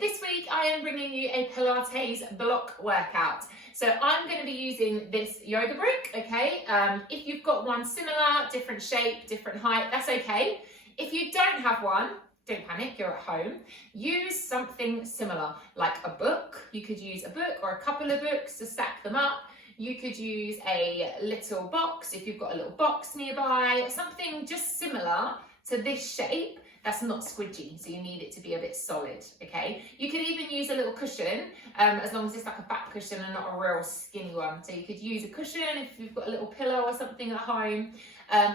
this week I am bringing you a Pilates block workout. So I'm going to be using this yoga brick, okay? If you've got one similar, different shape, different height, that's okay. If you don't have one, don't panic, you're at home. Use something similar, like a book. You could use a book or a couple of books to stack them up. You could use a little box if you've got a little box nearby, something just similar to this shape that's not squidgy, so you need it to be a bit solid, okay? You could even use a little cushion, as long as it's like a back cushion and not a real skinny one. So you could use a cushion if you've got a little pillow or something at home,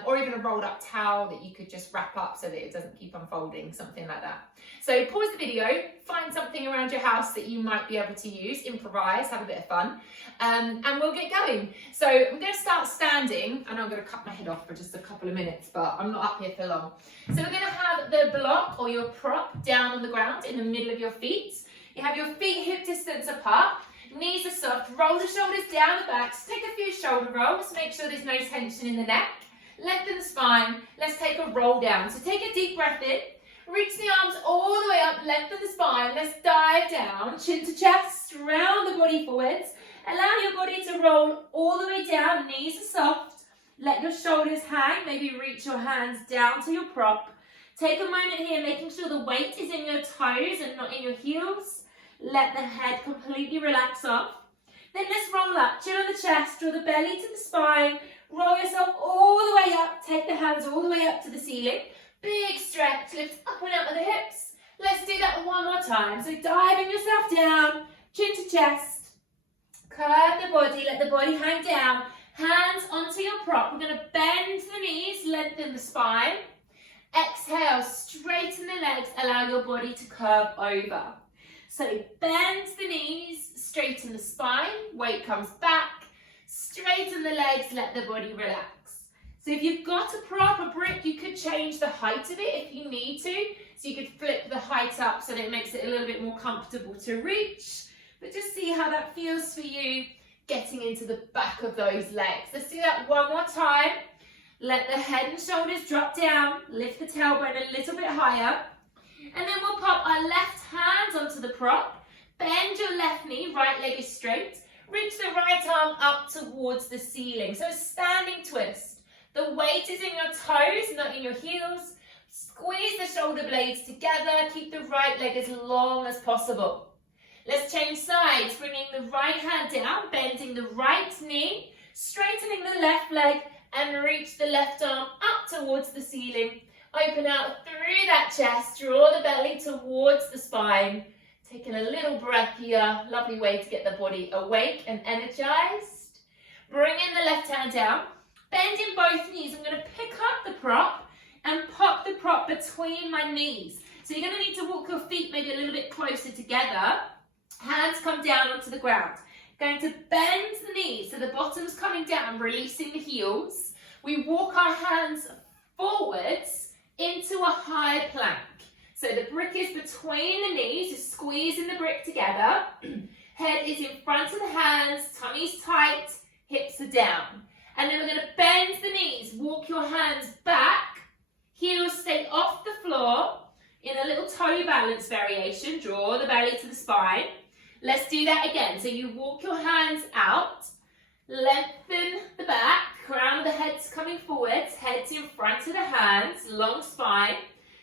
or even a rolled up towel that you could just wrap up so that it doesn't keep unfolding, something like that. So pause the video, find something around your house that you might be able to use, improvise, have a bit of fun, and we'll get going. So I'm going to start standing, and I'm going to cut my head off for just a couple of minutes, but I'm not up here for long. So we're going to have the block or your prop down on the ground in the middle of your feet. You have your feet hip distance apart, knees are soft, roll the shoulders down the back, take a few shoulder rolls, make sure there's no tension in the neck, lengthen the spine, let's take a roll down. So take a deep breath in, reach the arms all the way up, lengthen the spine, let's dive down, chin to chest, round the body forwards, allow your body to roll all the way down, knees are soft, let your shoulders hang, maybe reach your hands down to your prop. Take a moment here, making sure the weight is in your toes and not in your heels. Let the head completely relax off. Then let's roll up, chin on the chest, draw the belly to the spine, roll yourself all the way up, take the hands all the way up to the ceiling. Big stretch, lift up and out of the hips. Let's do that one more time. So diving yourself down, chin to chest, curve the body, let the body hang down, hands onto your prop. We're going to bend the knees, lengthen the spine. Exhale, straighten the legs, allow your body to curve over. So bend the knees, straighten the spine, weight comes back, straighten the legs, let the body relax. So if you've got a prop, a brick, you could change the height of it if you need to. So you could flip the height up so that it makes it a little bit more comfortable to reach. But just see how that feels for you, getting into the back of those legs. Let's do that one more time. Let the head and shoulders drop down, lift the tailbone a little bit higher, and then we'll pop our left hand onto the prop, bend your left knee, right leg is straight, reach the right arm up towards the ceiling. So a standing twist. The weight is in your toes, not in your heels. Squeeze the shoulder blades together, keep the right leg as long as possible. Let's change sides, bringing the right hand down, bending the right knee, straightening the left leg, and reach the left arm up towards the ceiling. Open out through that chest, draw the belly towards the spine. Taking a little breath here, lovely way to get the body awake and energized. Bring in the left hand down, bend in both knees. I'm going to pick up the prop and pop the prop between my knees. So you're going to need to walk your feet maybe a little bit closer together. Hands come down onto the ground. Going to bend the knees, so the bottom's coming down, releasing the heels. We walk our hands forwards into a high plank. So the brick is between the knees, just squeezing the brick together. Head is in front of the hands, tummy's tight, hips are down. And then we're going to bend the knees, walk your hands back, heels stay off the floor in a little toe balance variation. Draw the belly to the spine. Let's do that again. So you walk your hands out, lengthen the back, crown of the head's coming forwards, head's in front of the hands, long spine.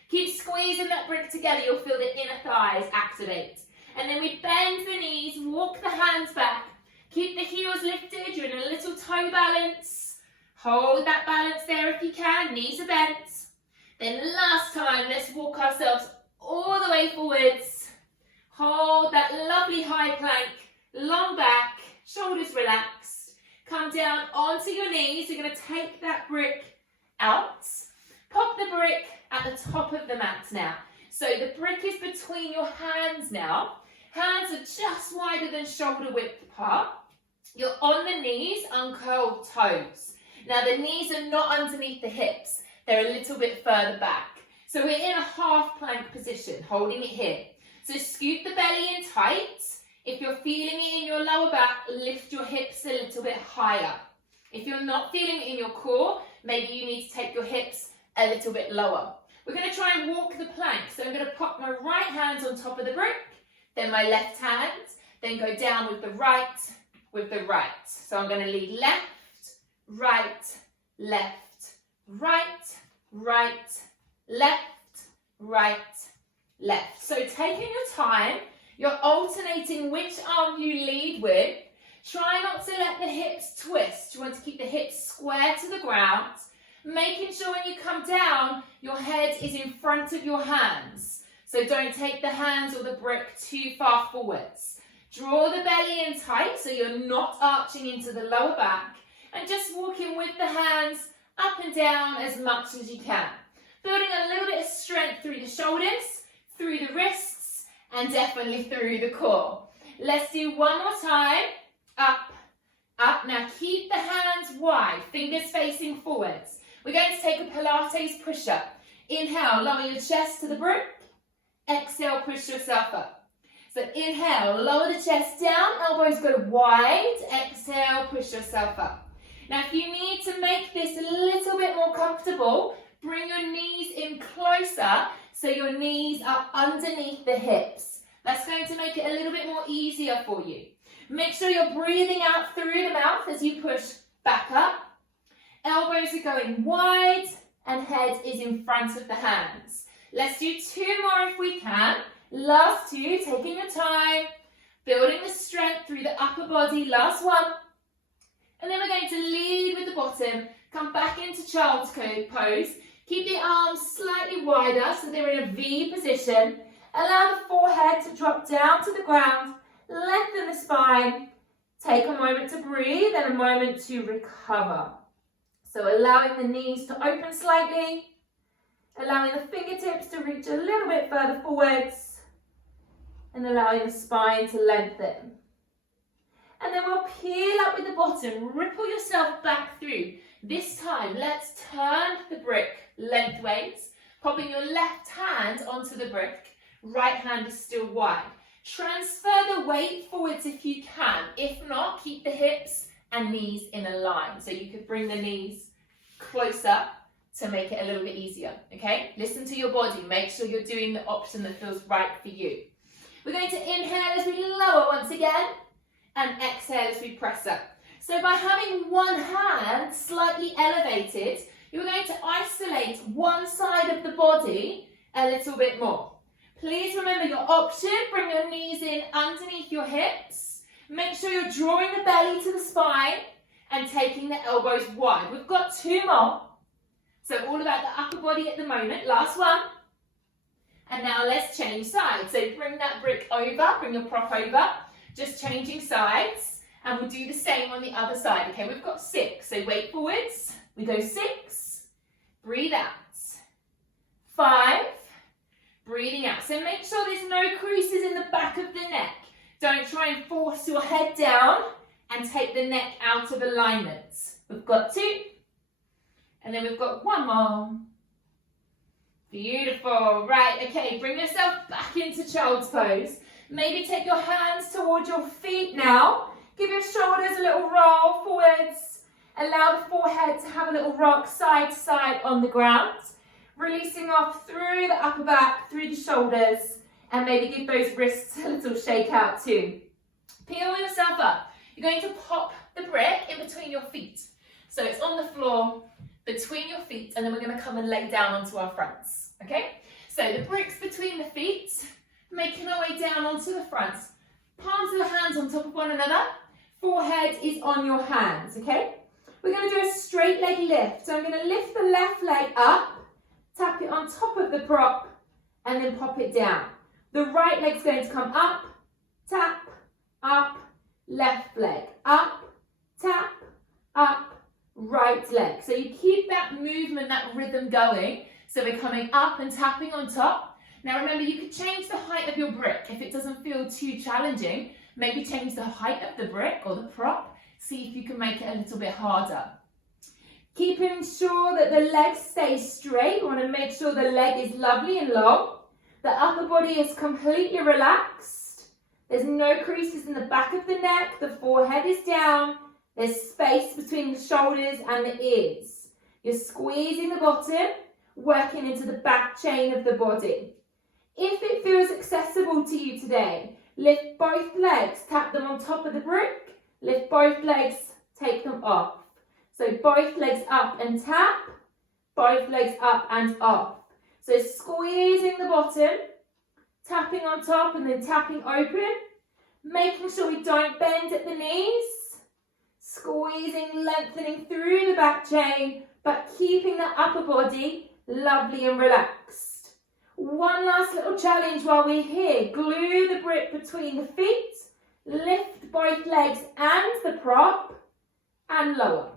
Keep squeezing that brick together, you'll feel the inner thighs activate. And then we bend the knees, walk the hands back, keep the heels lifted, you're in a little toe balance. Hold that balance there if you can, knees are bent. Then last time, let's walk ourselves all the way forwards. Hold that lovely high plank, long back, shoulders relaxed. Come down onto your knees. You're going to take that brick out. Pop the brick at the top of the mat now. So the brick is between your hands now. Hands are just wider than shoulder width apart. You're on the knees, uncurled toes. Now the knees are not underneath the hips. They're a little bit further back. So we're in a half plank position, holding it here. So scoot the belly in tight. If you're feeling it in your lower back, lift your hips a little bit higher. If you're not feeling it in your core, maybe you need to take your hips a little bit lower. We're going to try and walk the plank. So I'm going to pop my right hand on top of the brick, then my left hand, then go down with the right, So I'm going to lead left, right, left, right, left. So taking your time, you're alternating which arm you lead with. Try not to let the hips twist. You want to keep the hips square to the ground, making sure when you come down, your head is in front of your hands. So don't take the hands or the brick too far forwards. Draw the belly in tight so you're not arching into the lower back, and just walking with the hands up and down as much as you can. Building a little bit of strength through the shoulders, through the wrists, and definitely through the core. Let's do one more time. Up, up. Now keep the hands wide, fingers facing forwards. We're going to take a Pilates push-up. Inhale, lower your chest to the brick. Exhale, push yourself up. So inhale, lower the chest down, elbows go wide. Exhale, push yourself up. Now if you need to make this a little bit more comfortable, bring your knees in closer so your knees are underneath the hips. That's going to make it a little bit more easier for you. Make sure you're breathing out through the mouth as you push back up. Elbows are going wide and head is in front of the hands. Let's do 2 more if we can. Last 2, taking your time, building the strength through the upper body. Last 1. And then we're going to lead with the bottom, come back into child's pose. Keep the arms slightly wider so they're in a V position. Allow the forehead to drop down to the ground. Lengthen the spine. Take a moment to breathe and a moment to recover. So allowing the knees to open slightly. Allowing the fingertips to reach a little bit further forwards. And allowing the spine to lengthen. And then we'll peel up with the bottom. Ripple yourself back through. This time, let's turn the brick lengthways. Popping your left hand onto the brick. Right hand is still wide. Transfer the weight forwards if you can. If not, keep the hips and knees in a line. So you could bring the knees closer to make it a little bit easier, okay? Listen to your body. Make sure you're doing the option that feels right for you. We're going to inhale as we lower once again, and exhale as we press up. So by having one hand slightly elevated, you're going to isolate one side of the body a little bit more. Please remember your option. Bring your knees in underneath your hips. Make sure you're drawing the belly to the spine and taking the elbows wide. We've got 2 more. So all about the upper body at the moment. Last 1. And now let's change sides. So bring that brick over, bring your prop over. Just changing sides. And we'll do the same on the other side. Okay, we've got 6. So weight forwards. We go 6. Breathe out. 5. Breathing out. So make sure there's no creases in the back of the neck. Don't try and force your head down and take the neck out of alignment. We've got 2. And then we've got 1 more. Beautiful. Right, okay, bring yourself back into child's pose. Maybe take your hands towards your feet now. Give your shoulders a little roll forwards. Allow the forehead to have a little rock side to side on the ground. Releasing off through the upper back, through the shoulders, and maybe give those wrists a little shake out too. Peel yourself up. You're going to pop the brick in between your feet. So it's on the floor, between your feet, and then we're going to come and lay down onto our fronts. Okay? So the brick's between the feet, making our way down onto the fronts. Palms of the hands on top of one another. Forehead is on your hands, okay? We're going to do a straight leg lift. So I'm going to lift the left leg up, tap it on top of the prop, and then pop it down. The right leg's going to come up, tap, up, left leg, up, tap, up, right leg. So you keep that movement, that rhythm going. So we're coming up and tapping on top. Now remember, you could change the height of your brick. If it doesn't feel too challenging, maybe change the height of the brick or the prop. See if you can make it a little bit harder. Keeping sure that the legs stay straight. We want to make sure the leg is lovely and long. The upper body is completely relaxed. There's no creases in the back of the neck. The forehead is down. There's space between the shoulders and the ears. You're squeezing the bottom, working into the back chain of the body. If it feels accessible to you today, Lift both legs, tap them on top of the brick. Lift both legs, take them off. So both legs up and tap, both legs up and off. So squeezing the bottom, tapping on top and then tapping open. Making sure we don't bend at the knees. Squeezing, lengthening through the back chain, but keeping the upper body lovely and relaxed. One last little challenge while we're here. Glue the brick between the feet. Lift both legs and the prop and lower.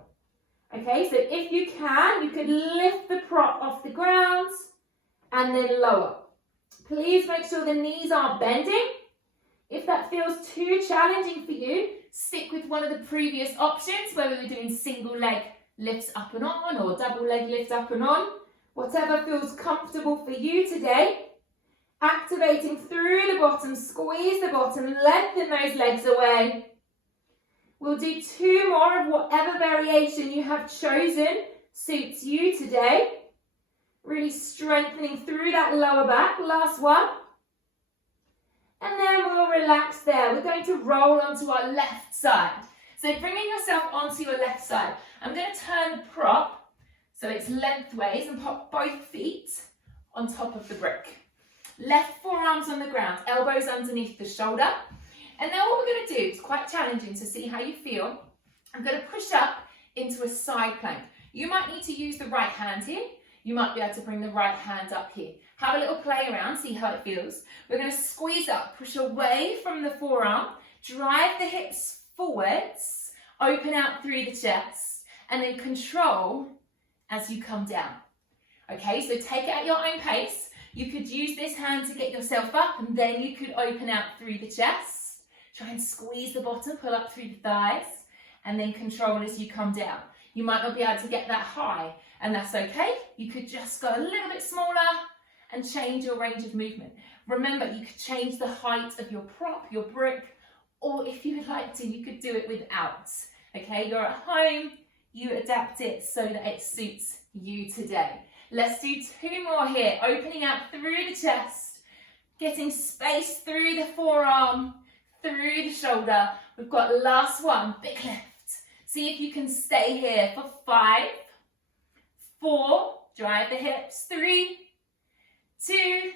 Okay, so if you can, you could lift the prop off the ground and then lower. Please make sure the knees aren't bending. If that feels too challenging for you, stick with one of the previous options where we were doing single leg lifts up and on or double leg lift up and on. Whatever feels comfortable for you today. Activating through the bottom, squeeze the bottom, lengthen those legs away. We'll do 2 more of whatever variation you have chosen suits you today. Really strengthening through that lower back. Last one. And then we'll relax there. We're going to roll onto our left side. So bringing yourself onto your left side. I'm going to turn the prop so it's lengthways and pop both feet on top of the brick. Left forearms on the ground, elbows underneath the shoulder. And then what we're going to do, it's quite challenging to see how you feel. I'm going to push up into a side plank. You might need to use the right hand here. You might be able to bring the right hand up here. Have a little play around, see how it feels. We're going to squeeze up, push away from the forearm, drive the hips forwards, open out through the chest, and then control as you come down. Okay, so take it at your own pace. You could use this hand to get yourself up, and then you could open out through the chest. Try and squeeze the bottom, pull up through the thighs, and then control as you come down. You might not be able to get that high, and that's okay. You could just go a little bit smaller and change your range of movement. Remember, you could change the height of your prop, your brick, or if you would like to, you could do it without. Okay, you're at home, you adapt it so that it suits you today. Let's do 2 more here, opening out through the chest, getting space through the forearm, through the shoulder. We've got last one, big lift. See if you can stay here for 5, 4, drive the hips, 3, 2,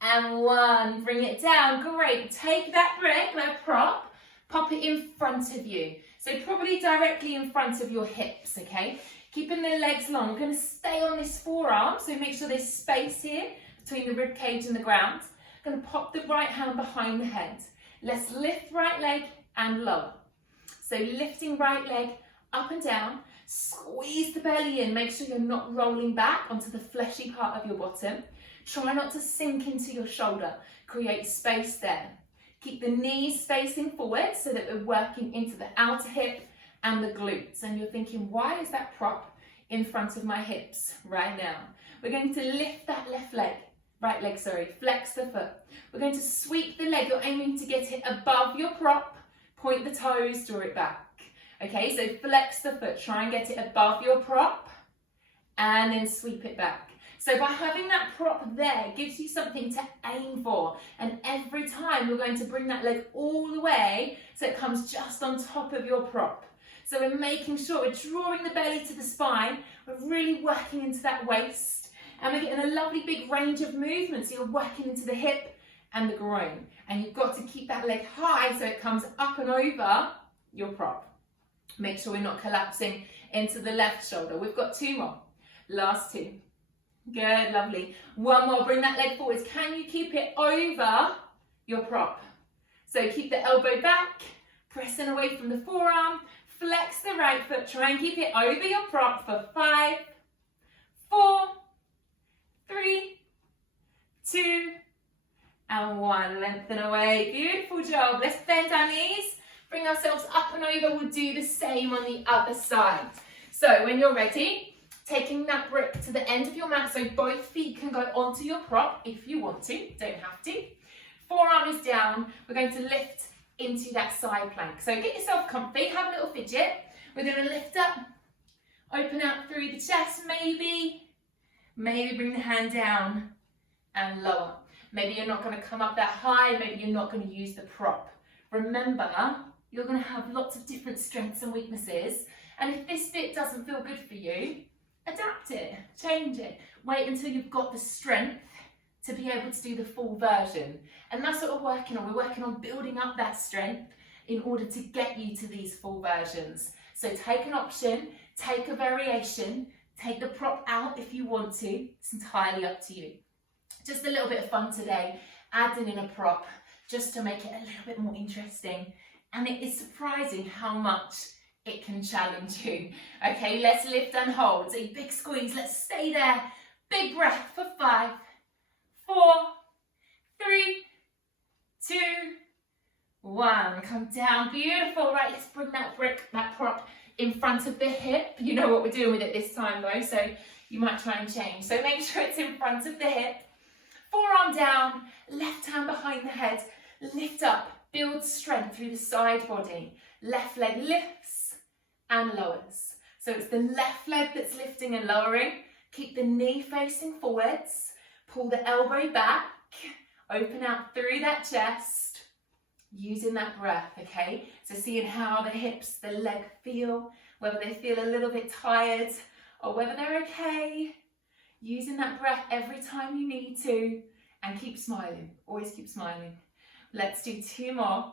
and 1. Bring it down. Great. Take that brick, that prop, pop it in front of you. So probably directly in front of your hips, okay? Keeping the legs long. We're going to stay on this forearm, so make sure there's space here between the rib cage and the ground. I'm going to pop the right hand behind the head. Let's lift right leg and lower. So lifting right leg up and down. Squeeze the belly in. Make sure you're not rolling back onto the fleshy part of your bottom. Try not to sink into your shoulder. Create space there. Keep the knees facing forward so that we're working into the outer hip and the glutes. And you're thinking, why is that prop in front of my hips right now? We're going to lift that right leg, flex the foot. We're going to sweep the leg. You're aiming to get it above your prop. Point the toes, draw it back. Okay, so flex the foot. Try and get it above your prop and then sweep it back. So by having that prop there, it gives you something to aim for. And every time you're going to bring that leg all the way so it comes just on top of your prop. So we're making sure we're drawing the belly to the spine. We're really working into that waist. And we're getting a lovely big range of movement. So you're working into the hip and the groin. And you've got to keep that leg high so it comes up and over your prop. Make sure we're not collapsing into the left shoulder. We've got 2 more. Last 2. Good, lovely. 1 more, bring that leg forwards. Can you keep it over your prop? So keep the elbow back, pressing away from the forearm, flex the right foot, try and keep it over your prop for 5, 4, 3, 2, and 1. Lengthen away, beautiful job. Let's bend our knees, bring ourselves up and over. We'll do the same on the other side. So when you're ready, taking that brick to the end of your mat so both feet can go onto your prop if you want to, don't have to. Forearm is down, we're going to lift into that side plank. So get yourself comfy, have a little fidget. We're going to lift up, open out through the chest, maybe bring the hand down and lower. Maybe you're not going to come up that high, maybe you're not going to use the prop. Remember, you're going to have lots of different strengths and weaknesses, and if this bit doesn't feel good for you, adapt it, change it. Wait until you've got the strength to be able to do the full version. And that's what we're working on. We're working on building up that strength in order to get you to these full versions. So take an option, take a variation, take the prop out if you want to. It's entirely up to you. Just a little bit of fun today, adding in a prop just to make it a little bit more interesting. And it is surprising how much it can challenge you. Okay, let's lift and hold. So big squeeze, let's stay there. Big breath for 5, 4, 3, 2, 1. Come down, beautiful. Right, let's bring that prop in front of the hip. You know what we're doing with it this time though, so you might try and change. So make sure it's in front of the hip. Forearm down, left hand behind the head. Lift up, build strength through the side body. Left leg lifts and lowers. So it's the left leg that's lifting and lowering. Keep the knee facing forwards. Pull the elbow back. Open out through that chest. Using that breath, okay? So seeing how the hips, the leg feel, whether they feel a little bit tired or whether they're okay. Using that breath every time you need to, and keep smiling. Always keep smiling. Let's do 2 more.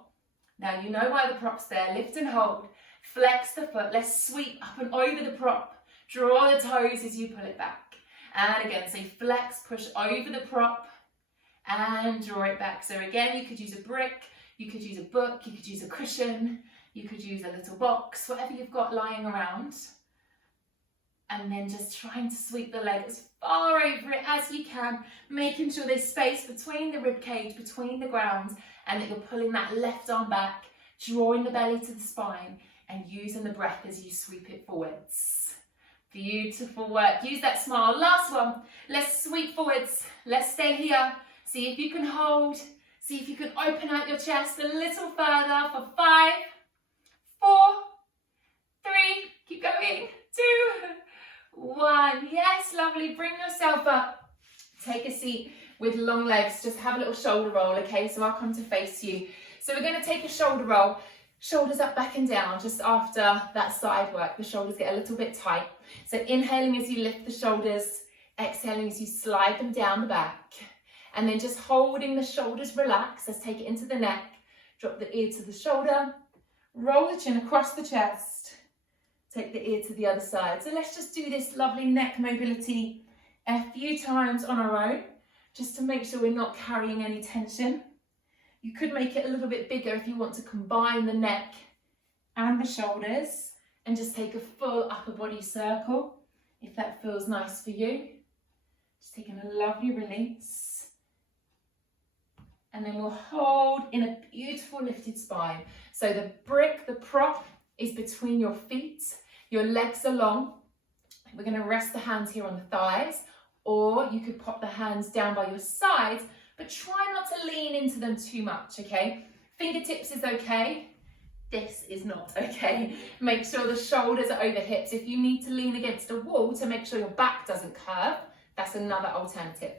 Now you know why the prop's there. Lift and hold. Flex the foot. Let's sweep up and over the prop. Draw the toes as you pull it back. And again, so flex, push over the prop and draw it back. So again, you could use a brick, you could use a book, you could use a cushion, you could use a little box, whatever you've got lying around. And then just trying to sweep the leg as far over it as you can, making sure there's space between the rib cage, between the ground, and that you're pulling that left arm back, drawing the belly to the spine, and using the breath as you sweep it forwards. Beautiful work. Use that smile. Last one. Let's sweep forwards. Let's stay here. See if you can hold. See if you can open out your chest a little further for 5, 4, 3, keep going, 2, 1. Yes, lovely. Bring yourself up. Take a seat with long legs. Just have a little shoulder roll, okay? So I'll come to face you. So we're going to take a shoulder roll. Shoulders up, back and down. Just after that side work, the shoulders get a little bit tight. So inhaling as you lift the shoulders, exhaling as you slide them down the back. And then just holding the shoulders relaxed. Let's take it into the neck. Drop the ear to the shoulder. Roll the chin across the chest. Take the ear to the other side. So let's just do this lovely neck mobility a few times on our own, just to make sure we're not carrying any tension. You could make it a little bit bigger if you want to combine the neck and the shoulders and just take a full upper body circle, if that feels nice for you. Just taking a lovely release. And then we'll hold in a beautiful lifted spine. So the brick, the prop, is between your feet. Your legs are long. We're going to rest the hands here on the thighs, or you could pop the hands down by your sides, but try not to lean into them too much, okay? Fingertips is okay. This is not okay. Make sure the shoulders are over hips. If you need to lean against a wall to make sure your back doesn't curve, that's another alternative.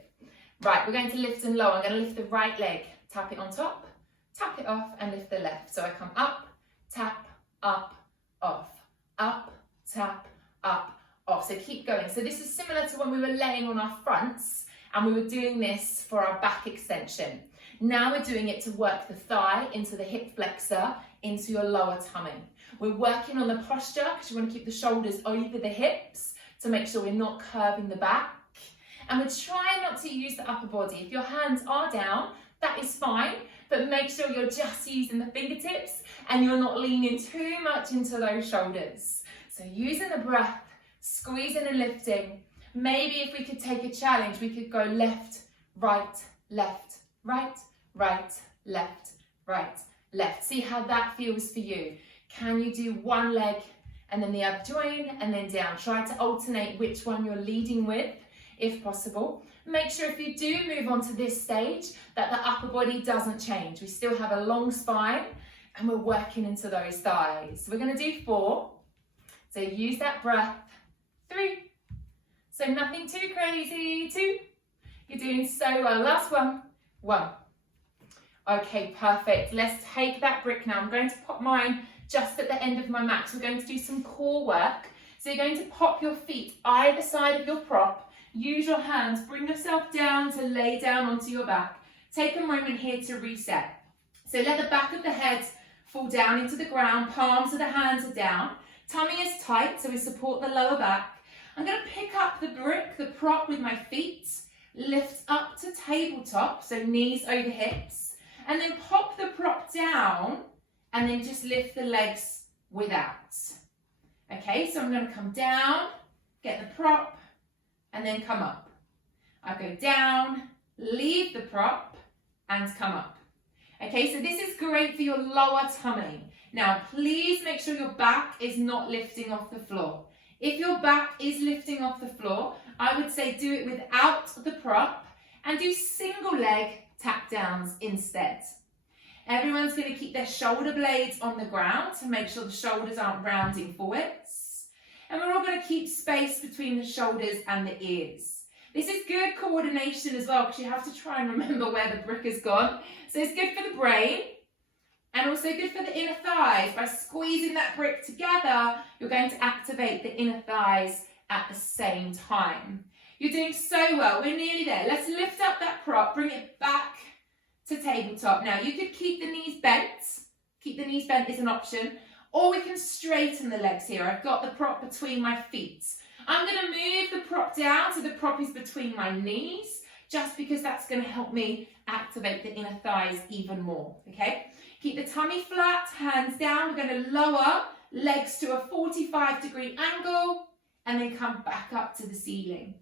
Right, we're going to lift and lower. I'm going to lift the right leg, tap it on top, tap it off, and lift the left. So I come up, tap, up, off, up, tap, up, off. So keep going. So this is similar to when we were laying on our fronts and we were doing this for our back extension. Now we're doing it to work the thigh into the hip flexor, into your lower tummy. We're working on the posture because you want to keep the shoulders over the hips to make sure we're not curving the back. And we're trying not to use the upper body. If your hands are down, that is fine, but make sure you're just using the fingertips and you're not leaning too much into those shoulders. So using the breath, squeezing and lifting. Maybe if we could take a challenge, we could go left, right, left, right, right, left, right, left. See how that feels for you. Can you do one leg and then the other join and then down? Try to alternate which one you're leading with, if possible. Make sure if you do move on to this stage that the upper body doesn't change. We still have a long spine and we're working into those thighs. So we're going to do 4. So use that breath. 3. So nothing too crazy. 2. You're doing so well. Last one. 1. Okay, perfect. Let's take that brick now. I'm going to pop mine just at the end of my mat. So we're going to do some core work. So you're going to pop your feet either side of your prop. Use your hands. Bring yourself down to lay down onto your back. Take a moment here to reset. So let the back of the head fall down into the ground. Palms of the hands are down. Tummy is tight, so we support the lower back. I'm going to pick up the brick, the prop with my feet. Lift up to tabletop, so knees over hips. And then pop the prop down and then just lift the legs without. Okay, so I'm going to come down, get the prop, and then come up. I go down, leave the prop, and come up. Okay, so this is great for your lower tummy. Now, please make sure your back is not lifting off the floor. If your back is lifting off the floor, I would say do it without the prop and do single leg tap downs instead. Everyone's going to keep their shoulder blades on the ground to make sure the shoulders aren't rounding forwards. And we're all going to keep space between the shoulders and the ears. This is good coordination as well because you have to try and remember where the brick has gone. So it's good for the brain and also good for the inner thighs. By squeezing that brick together, you're going to activate the inner thighs at the same time. You're doing so well. We're nearly there. Let's lift up that prop, bring it back to tabletop. Now, you could keep the knees bent. Keep the knees bent is an option. Or we can straighten the legs here. I've got the prop between my feet. I'm going to move the prop down so the prop is between my knees, just because that's going to help me activate the inner thighs even more, okay? Keep the tummy flat, hands down. We're going to lower legs to a 45-degree angle and then come back up to the ceiling.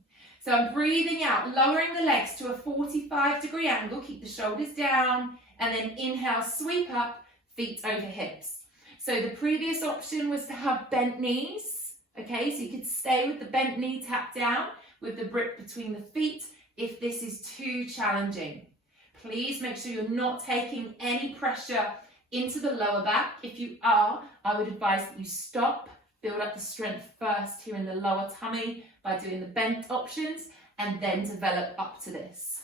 So I'm breathing out, lowering the legs to a 45-degree angle. Keep the shoulders down and then inhale, sweep up, feet over hips. So the previous option was to have bent knees. Okay, so you could stay with the bent knee tap down with the brick between the feet if this is too challenging. Please make sure you're not taking any pressure into the lower back. If you are, I would advise that you stop, build up the strength first here in the lower tummy by doing the bent options and then develop up to this.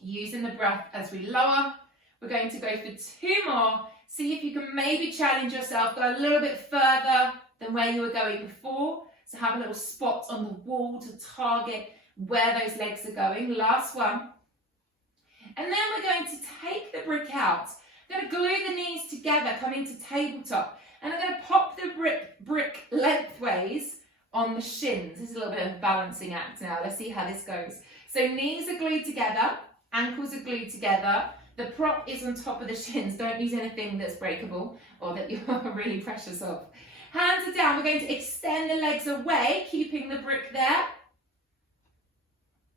Using the breath as we lower, we're going to go for 2 more. See if you can maybe challenge yourself, go a little bit further than where you were going before. So have a little spot on the wall to target where those legs are going. Last one. And then we're going to take the brick out. I'm going to glue the knees together, come into tabletop. And I'm going to pop the brick lengthways on the shins. This is a little bit of a balancing act now. Let's see how this goes. So knees are glued together, ankles are glued together. The prop is on top of the shins. Don't use anything that's breakable or that you're really precious of. Hands are down. We're going to extend the legs away, keeping the brick there.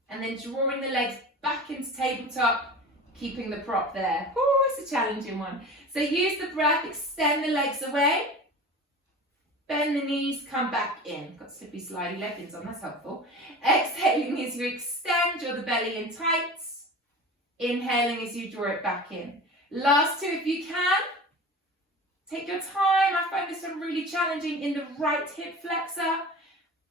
And then drawing the legs back into tabletop, keeping the prop there. Oh, it's a challenging one. So use the breath, extend the legs away. Bend the knees, come back in. Got slippy slidey leggings on, that's helpful. Exhaling as you extend, draw the belly in tight. Inhaling as you draw it back in. Last 2 if you can. Take your time. I find this one really challenging in the right hip flexor.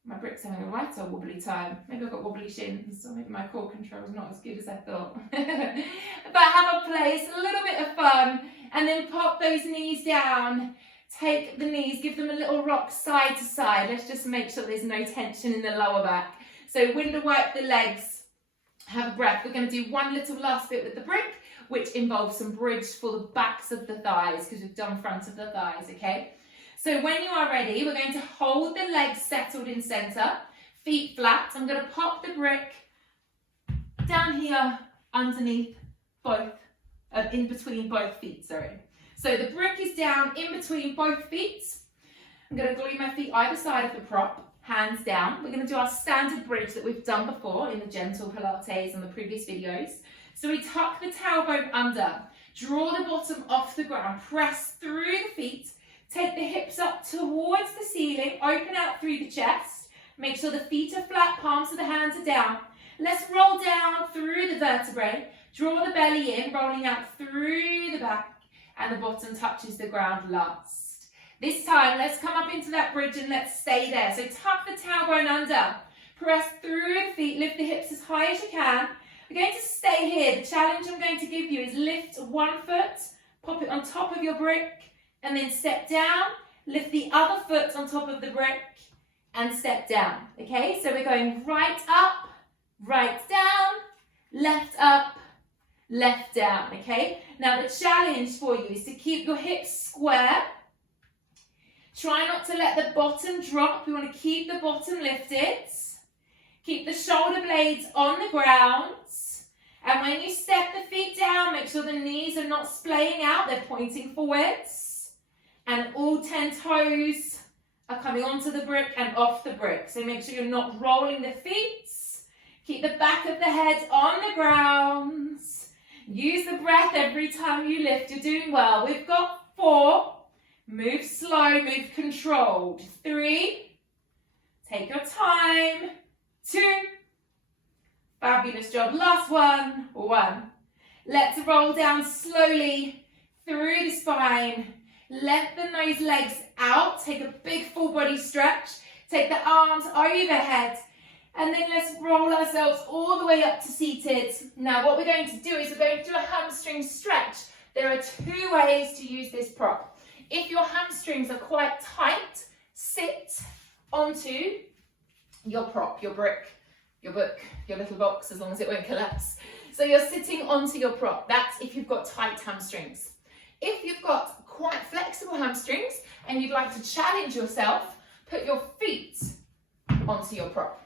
My brick's having a right old wobbly time. Maybe I've got wobbly shins, so maybe my core control is not as good as I thought. But have a play, it's a little bit of fun. And then pop those knees down. Take the knees, give them a little rock side to side. Let's just make sure there's no tension in the lower back. So window wipe the legs. Have a breath. We're going to do one little last bit with the brick, which involves some bridge for the backs of the thighs, because we've done front of the thighs, okay? So when you are ready, we're going to hold the legs settled in center, feet flat. I'm going to pop the brick down here underneath both, in between both feet, sorry. So the brick is down in between both feet. I'm going to glue my feet either side of the prop, hands down. We're going to do our standard bridge that we've done before in the gentle Pilates on the previous videos. So we tuck the tailbone under, draw the bottom off the ground, press through the feet, take the hips up towards the ceiling, open out through the chest, make sure the feet are flat, palms of the hands are down. Let's roll down through the vertebrae, draw the belly in, rolling out through the back, and the bottom touches the ground last. This time, let's come up into that bridge and let's stay there. So tuck the tailbone under, press through the feet, lift the hips as high as you can, We're going to stay here. The challenge I'm going to give you is lift one foot, pop it on top of your brick, and then step down. Lift the other foot on top of the brick and step down. Okay, so we're going right up, right down, left up, left down. Okay, now the challenge for you is to keep your hips square. Try not to let the bottom drop. We want to keep the bottom lifted. Keep the shoulder blades on the ground. And when you step the feet down, make sure the knees are not splaying out. They're pointing forwards. And all 10 toes are coming onto the brick and off the brick. So make sure you're not rolling the feet. Keep the back of the head on the ground. Use the breath every time you lift. You're doing well. We've got 4. Move slow, move controlled. 3. Take your time. 2. Fabulous job. Last one. 1. Let's roll down slowly through the spine. Lengthen those legs out. Take a big full body stretch. Take the arms overhead. And then let's roll ourselves all the way up to seated. Now what we're going to do is we're going to do a hamstring stretch. There are 2 ways to use this prop. If your hamstrings are quite tight, sit onto your prop, your brick, your book, your little box, as long as it won't collapse. So you're sitting onto your prop. That's if you've got tight hamstrings. If you've got quite flexible hamstrings and you'd like to challenge yourself, put your feet onto your prop.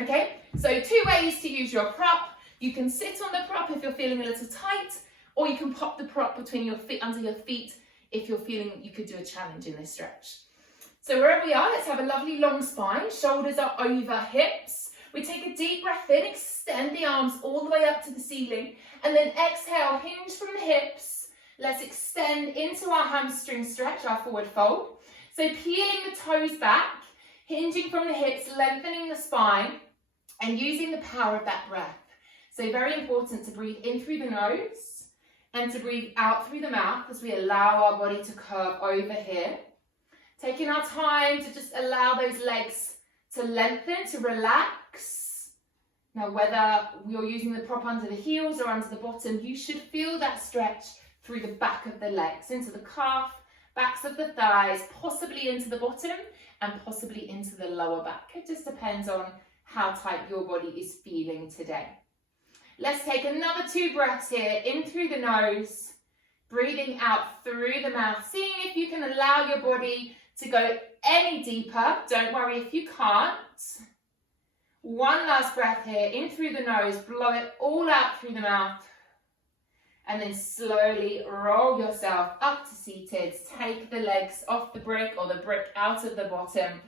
Okay, so 2 ways to use your prop. You can sit on the prop if you're feeling a little tight, or you can pop the prop between your feet, under your feet, if you're feeling you could do a challenge in this stretch. So wherever we are, let's have a lovely long spine. Shoulders are over hips. We take a deep breath in, extend the arms all the way up to the ceiling, and then exhale, hinge from the hips. Let's extend into our hamstring stretch, our forward fold. So peeling the toes back, hinging from the hips, lengthening the spine, and using the power of that breath. So very important to breathe in through the nose and to breathe out through the mouth as we allow our body to curve over here. Taking our time to just allow those legs to lengthen, to relax. Now, whether you're using the prop under the heels or under the bottom, you should feel that stretch through the back of the legs, into the calf, backs of the thighs, possibly into the bottom and possibly into the lower back. It just depends on how tight your body is feeling today. Let's take another 2 breaths here, in through the nose, breathing out through the mouth, seeing if you can allow your body to go any deeper. Don't worry if you can't. 1 last breath here, in through the nose, blow it all out through the mouth. And then slowly roll yourself up to seated. Take the legs off the brick or the brick out of the bottom.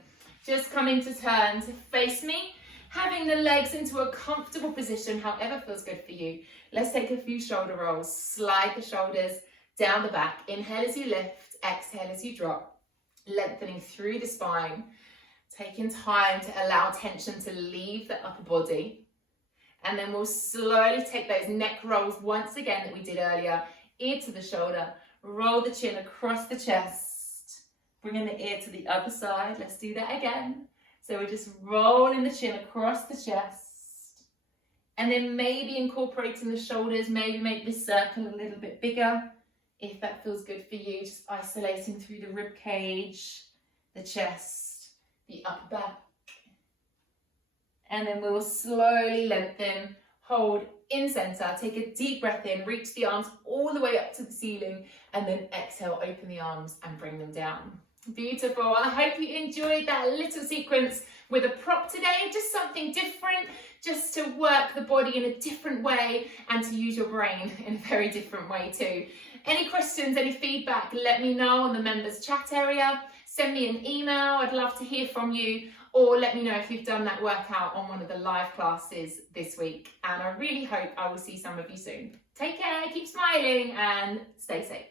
Just coming to turn to face me. Having the legs into a comfortable position, however feels good for you. Let's take a few shoulder rolls. Slide the shoulders down the back. Inhale as you lift, exhale as you drop. Lengthening through the spine. Taking time to allow tension to leave the upper body. And then we'll slowly take those neck rolls once again that we did earlier, ear to the shoulder, roll the chin across the chest, bringing the ear to the other side. Let's do that again. So we're just rolling the chin across the chest, and then maybe incorporating the shoulders, maybe make this circle a little bit bigger, if that feels good for you, just isolating through the rib cage, the chest, the upper back. And then we will slowly lengthen, hold in center, take a deep breath in, reach the arms all the way up to the ceiling, and then exhale, open the arms and bring them down. Beautiful. I hope you enjoyed that little sequence with a prop today, just something different, just to work the body in a different way and to use your brain in a very different way too. Any questions, any feedback, let me know on the members chat area. Send me an email, I'd love to hear from you. Or let me know if you've done that workout on one of the live classes this week. And I really hope I will see some of you soon. Take care, keep smiling and stay safe.